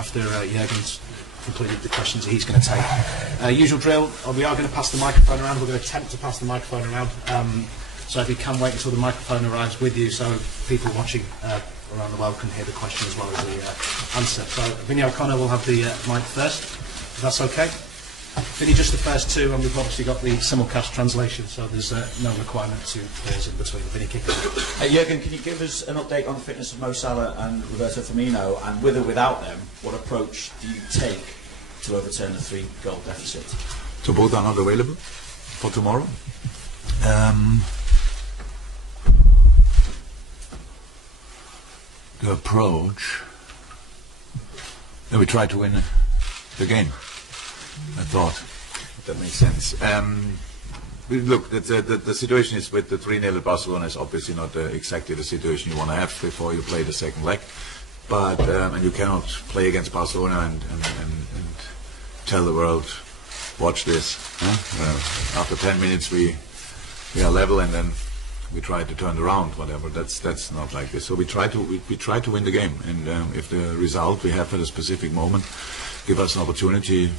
after Jürgen's completed the questions he's going to take. Usual drill, we are going to pass the microphone around. We're going to attempt to pass the microphone around. So if you can wait until the microphone arrives with you, so people watching around the world can hear the question as well as the answer. So Vinny O'Connor will have the mic first, if that's okay. Vinny, just the first two, and we've obviously got the simulcast translation, so there's no requirement to pause in between. Vinny, kick it. Jürgen, can you give us an update on the fitness of Mo Salah and Roberto Firmino, and with or without them, what approach do you take to overturn a 3-goal deficit? So both are not available for tomorrow. The approach, we try to win the game. I thought that makes sense. Look, the situation is with the 3-0 at Barcelona is obviously not exactly the situation you want to have before you play the second leg. But and you cannot play against Barcelona and tell the world, watch this. Huh? After 10 minutes we are level, and then we try to turn around. Whatever. That's not like this. So we try to win the game, and if the result we have at a specific moment give us an opportunity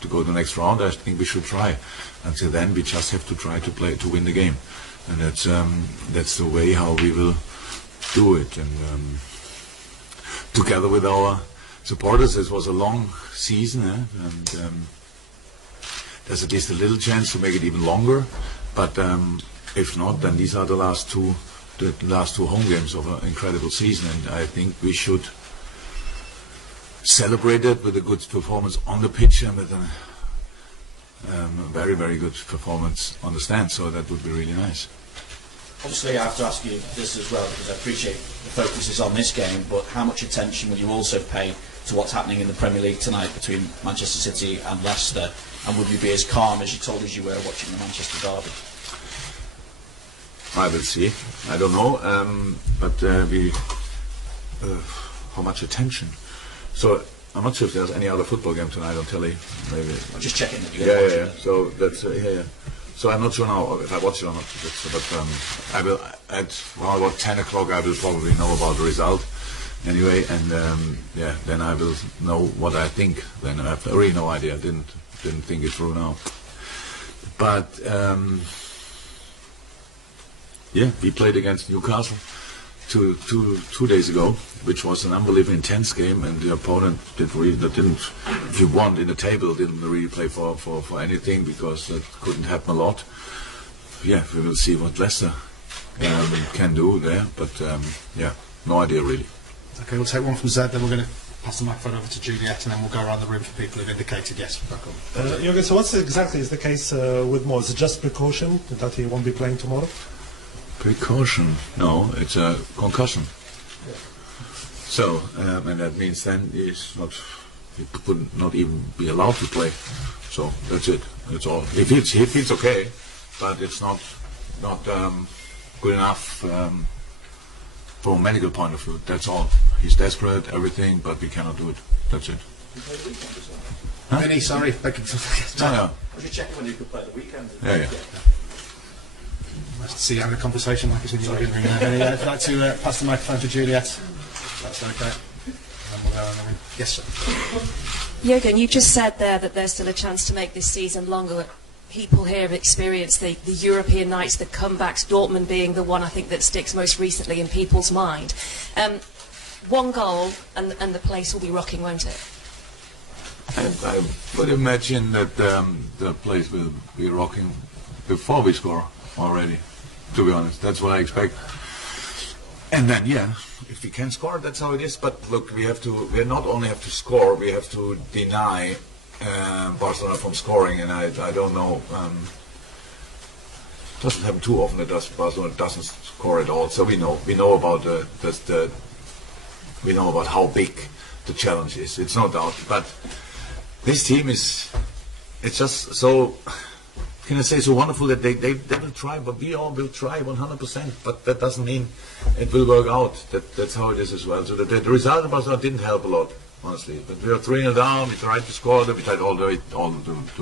to go to the next round, I think we should try. Until then, we just have to try to win the game, and that's the way how we will do it. And together with our supporters, this was a long season, and there's at least a little chance to make it even longer. But if not, then these are the last two home games of an incredible season, and I think we should celebrate it with a good performance on the pitch and with a very, very good performance on the stand. So that would be really nice. Obviously, I have to ask you this as well, because I appreciate the focus is on this game, but how much attention will you also pay to what's happening in the Premier League tonight between Manchester City and Leicester? And would you be as calm as you told us you were watching the Manchester derby? I will see. I don't know, but how much attention? So I'm not sure if there's any other football game tonight on telly. Maybe. I'm just checking that you get watching it. So that's yeah. So I'm not sure now if I watch it or not. But I will at about 10 o'clock. I will probably know about the result anyway, and then I will know what I think. Then I have really no idea. Didn't think it through now. But we played against Newcastle two days ago, which was an unbelievably intense game, and the opponent didn't, if you want, in the table, didn't really play for anything, because that couldn't happen a lot. Yeah, we will see what Leicester can do there, but no idea really. Okay, we'll take one from Zed, then we're going to pass the microphone over to Juliet, and then we'll go around the room for people who've indicated yes. Jürgen, so what exactly is the case with Mo? Is it just precaution that he won't be playing tomorrow? Precaution? No, it's a concussion. Yeah. So, and that means then he would not even be allowed to play. So that's it. That's all. He feels okay, but it's not good enough from a medical point of view. That's all. He's desperate, everything, but we cannot do it. That's it. Huh? Vinny, sorry. I was just checking when you could play the weekend. Yeah. Nice to see you having a conversation like it's in your living room. I'd like to pass the microphone to Juliet. That's okay. And we'll go on the room. Yes, sir. Jürgen, you just said there that there's still a chance to make this season longer. People here have experienced the European nights, the comebacks, Dortmund being the one I think that sticks most recently in people's mind. One goal and the place will be rocking, won't it? I would imagine that the place will be rocking before we score already, to be honest. That's what I expect. And then, if we can score, that's how it is. But look, we not only have to score, we have to deny Barcelona from scoring, and I don't know. It doesn't happen too often that Barcelona doesn't score at all. So we know about we know about how big the challenge is. It's no doubt. But this team it's just so. Can I say so wonderful that they will try, but we all will try 100%. But that doesn't mean it will work out. That's how it is as well. So the result of Barcelona didn't help a lot, honestly. But we are 3-0 down. We tried to score. We tried all the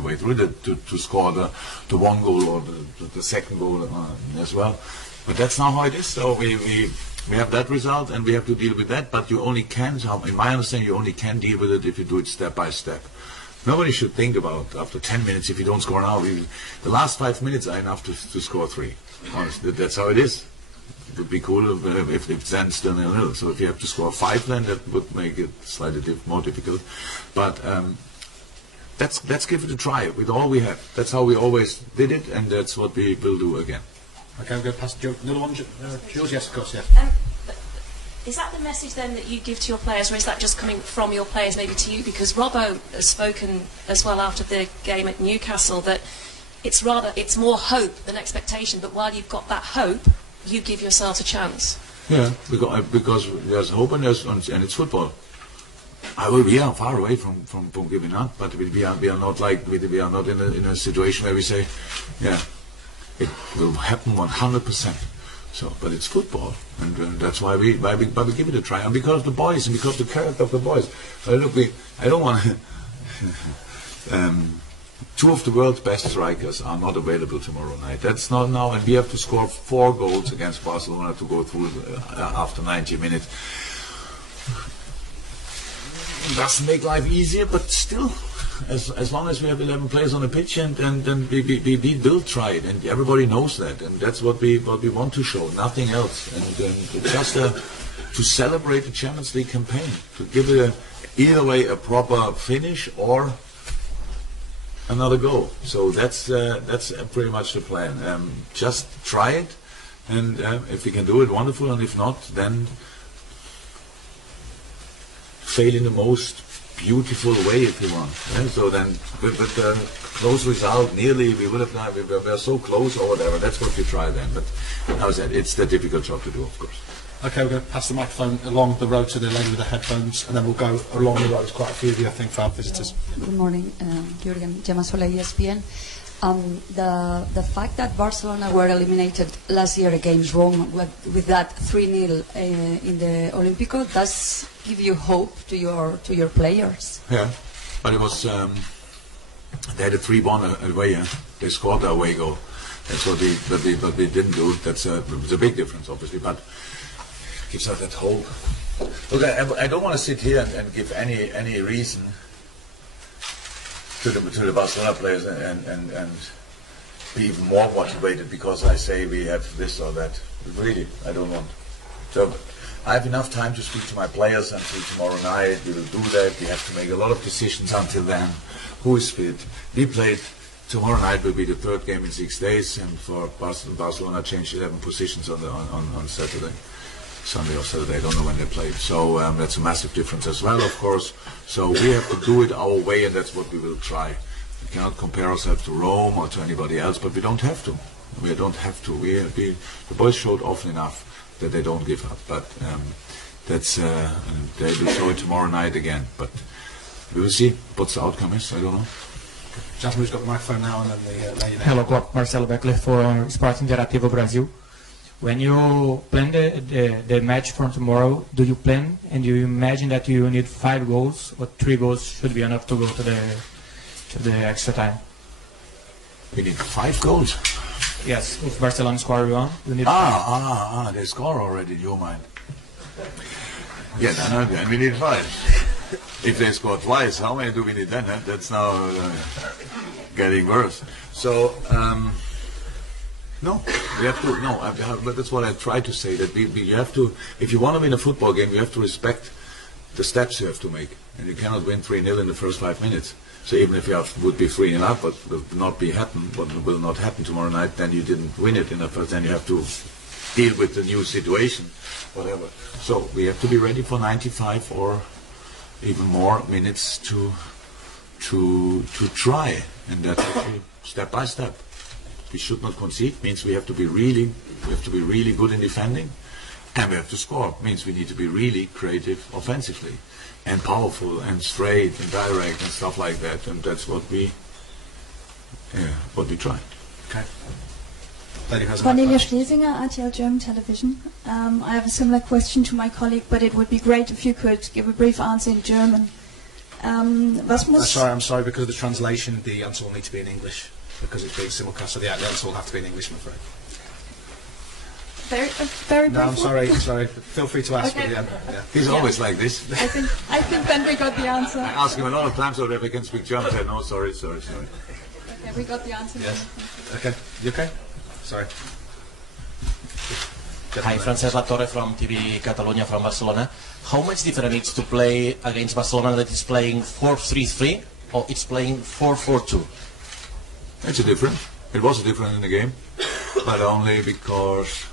way through to score the one goal or the second goal as well. But that's not how it is. So we We have that result, and we have to deal with that. But you only can, in my understanding, you only can deal with it if you do it step by step. Nobody should think about after 10 minutes if you don't score now. The last 5 minutes are enough to score 3. Honestly, that's how it is. It would be cool if it's then still 0-0. So if you have to score 5, then that would make it slightly more difficult. But let's give it a try with all we have. That's how we always did it, and that's what we will do again. Okay, we'll go past another one. Jules, yes, of course, yes. Is that the message then that you give to your players, or is that just coming from your players maybe to you? Because Robbo has spoken as well after the game at Newcastle that it's more hope than expectation, but while you've got that hope, you give yourselves a chance. Yeah, because there's hope and it's football. We are far away from giving up, but we are not in a situation where we say, yeah, it will happen 100%. So, but it's football, and that's why we give it a try, and because of the boys, and because of the character of the boys. Look, I don't want to. 2 of the world's best strikers are not available tomorrow night. That's not now, and we have to score 4 goals against Barcelona to go through after 90 minutes. It doesn't make life easier, but still, as long as we have 11 players on the pitch, and we will try it, and everybody knows that, and that's what we want to show, nothing else, and just to celebrate the Champions League campaign, to give it either way a proper finish or another goal. So that's pretty much the plan. Just try it, and if we can do it, wonderful, and if not, then fail in the most beautiful way if you want. Yeah? So then, with the close result, nearly we would have done. We were so close or whatever. That's what we try then. But as I said, it's the difficult job to do, of course. Okay, we're going to pass the microphone along the road to the lady with the headphones, and then we'll go along the road. Quite a few of you, I think, for our visitors. Good morning, Jürgen. Gemma Sola, ESPN. The fact that Barcelona were eliminated last year against Rome with that 3-0 in the Olympico does give you hope to your players. Yeah, but it was they had a 3-1 away. They scored the away goal. That's what we didn't do. That's it was a big difference, obviously, but it gives us that hope. Look, I don't want to sit here and give any reason to the Barcelona players and be even more motivated because I say we have this or that. Really, I don't want. So I have enough time to speak to my players until tomorrow night. We will do that. We have to make a lot of decisions until then. Who is fit? We played. Tomorrow night will be the 3rd game in 6 days, and for Barcelona changed 11 positions on Saturday. Sunday or Saturday, I don't know when they played. So that's a massive difference as well, of course. So we have to do it our way, and that's what we will try. We cannot compare ourselves to Rome or to anybody else, but we don't have to. We don't have to. The boys showed often enough that they don't give up. But they will show it tomorrow night again. But we will see what the outcome is. I don't know. Jasmine's got the microphone now, and then the lady there. Hello, Marcelo Beckler for Sport Interativo Brasil. When you plan the match for tomorrow, do you plan and you imagine that you need 5 goals or 3 goals should be enough to go to the extra time? We need 5 goals. Yes, if Barcelona score 1, you need 5. They score already in your mind. Yeah, then we need 5. If they score twice, how many do we need then? That's now getting worse. So. No, we have to. No, but that's what I try to say. That you have to. If you want to win a football game, you have to respect the steps you have to make, and you cannot win 3-0 in the first 5 minutes. So even if you would be 3-0 up, but will not happen tomorrow night, then you didn't win it in the first. Then you have to deal with the new situation, whatever. So we have to be ready for 95 or even more minutes to try, and that's step by step. We should not concede. Means we have to be really good in defending, and we have to score. Means we need to be really creative offensively, and powerful and straight and direct and stuff like that. And that's what we try. Okay. Cornelia Schlesinger, RTL German Television. I have a similar question to my colleague, but it would be great if you could give a brief answer in German. I'm sorry, because of the translation, the answer will need to be in English. Because it's being simulcast, so the answer will have to be in English, I'm afraid. very No, I'm brief one? sorry. Feel free to ask Okay. at the end. Yeah. He's always like this. I think then we got the answer. I ask him a lot of times so that we can speak German. Say, no, sorry. Okay, we got the answer. Yes. Okay. You okay? Sorry. Hi, Francesc Latorre from TV Catalonia from Barcelona. How much different it's to play against Barcelona that is playing 4-3-3 or it's playing 4-4-2? It's a difference. It was a difference in the game, but only because,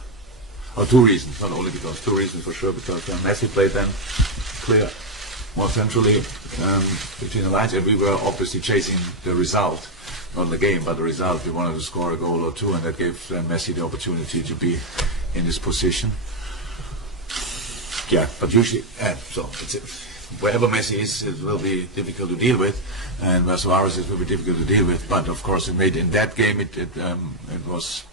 or two reasons, not only because, two reasons for sure, because Messi played then clear, more centrally between the lines, and we were obviously chasing the result, not the game, but the result. We wanted to score a goal or two, and that gave Messi the opportunity to be in this position. Yeah, but usually, so wherever Messi is, it will be difficult to deal with, and where Suarez is, will be difficult to deal with. But of course, in that game, it was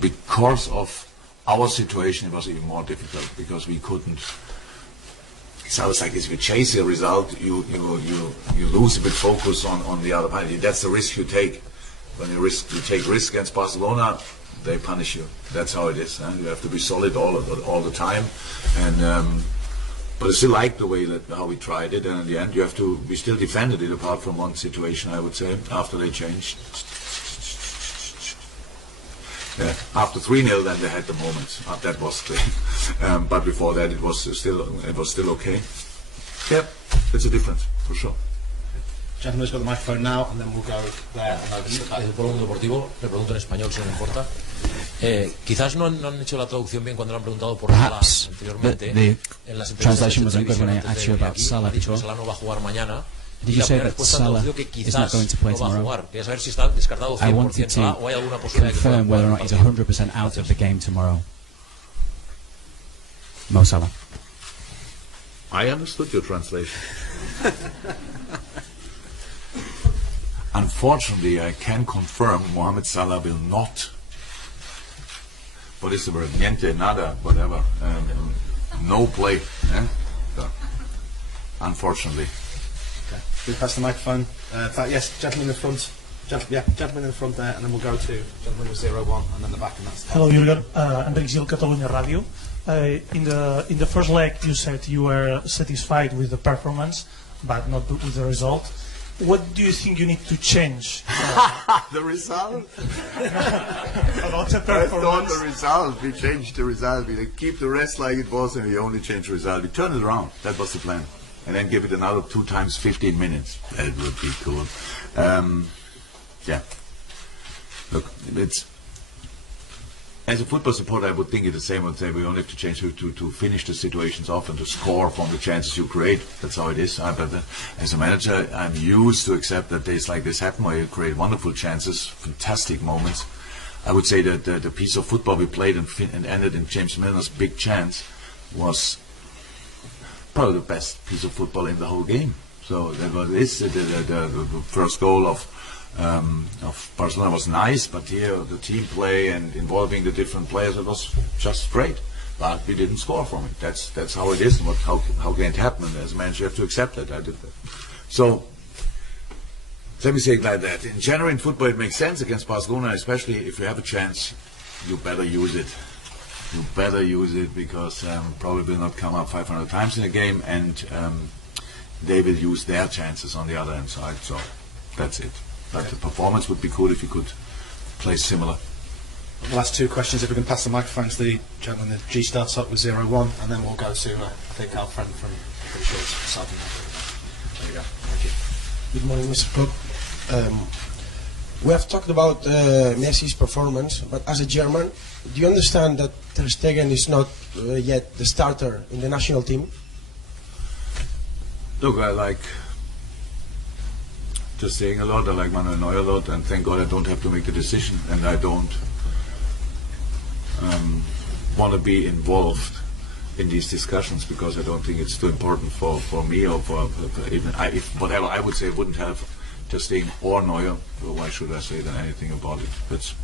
because of our situation, it was even more difficult because we couldn't. It sounds like if you chase a result, you lose a bit focus on the other party. That's the risk you take. When you take risk against Barcelona, they punish you. That's how it is. You have to be solid all the time. And but I still like the way that how we tried it. And in the end, we still defended it apart from one situation, I would say, after they changed. Yeah. After 3-0, then they had the moment. That was clear. But before that, it was still okay. Yep, it's a difference for sure. Gentleman's got the microphone now, and then we'll go there. Por un deportivo, le pregunto en español si no le importa. Quizás no han hecho la traducción bien cuando le han preguntado por Salah anteriormente. En las translation wasn't good when I asked you about Salah before. Salah no va a jugar mañana. Did you say that Salah is not going to play tomorrow? Quería saber si está descartado 100% Salah o hay alguna posibilidad de que pueda confirm whether or not he's 100% out of the game tomorrow. Mo Salah. I understood your translation. Unfortunately, I can confirm Mohamed Salah will not. What is the word? Niente, nada, whatever. No play. So, unfortunately. Okay. We pass the microphone. Yes, gentleman in the front. Gentleman in the front there, and then we'll go to gentleman with 0-1, and then the back, and that's. Hello, Jurgen. Enric Gil, Catalonia Radio. In the first leg, you said you were satisfied with the performance, but not with the result. What do you think you need to change? The result? About the performance. That's not the result. We changed the result. We keep the rest like it was, and we only change the result. We turn it around. That was the plan. And then give it another 2 times 15 minutes. That would be cool. Yeah. Look, as a football supporter, I would think it the same. I would say we only have to change to finish the situations off and to score from the chances you create. That's how it is. But as a manager, I'm used to accept that days like this happen where you create wonderful chances, fantastic moments. I would say that the piece of football we played and ended in James Milner's big chance was probably the best piece of football in the whole game. So that was this. The first goal of Barcelona was nice, but here the team play and involving the different players, it was just great. But we didn't score from it. That's how it is. And how can it happen? And as a manager, you have to accept that. I did that. So let me say it like that. In general, in football, it makes sense against Barcelona, especially if you have a chance. You better use it. You better use it because probably will not come up 500 times in a game, and they will use their chances on the other hand side. So that's it. But the performance would be cool if you could play similar. The last 2 questions, if we can pass the microphone to the gentleman. The G starts up with 0-1, and then we'll go to, I think, our friend from Southampton. There you go. Thank you. Good morning, Mr. Cook. We have talked about Messi's performance, but as a German, do you understand that Ter Stegen is not yet the starter in the national team? Look, I like just saying a lot. I like Manuel Neuer a lot, and thank God I don't have to make the decision, and I don't want to be involved in these discussions because I don't think it's too important for me or for even if whatever I would say wouldn't have Ter Stegen or Neuer. So why should I say then anything about it? That's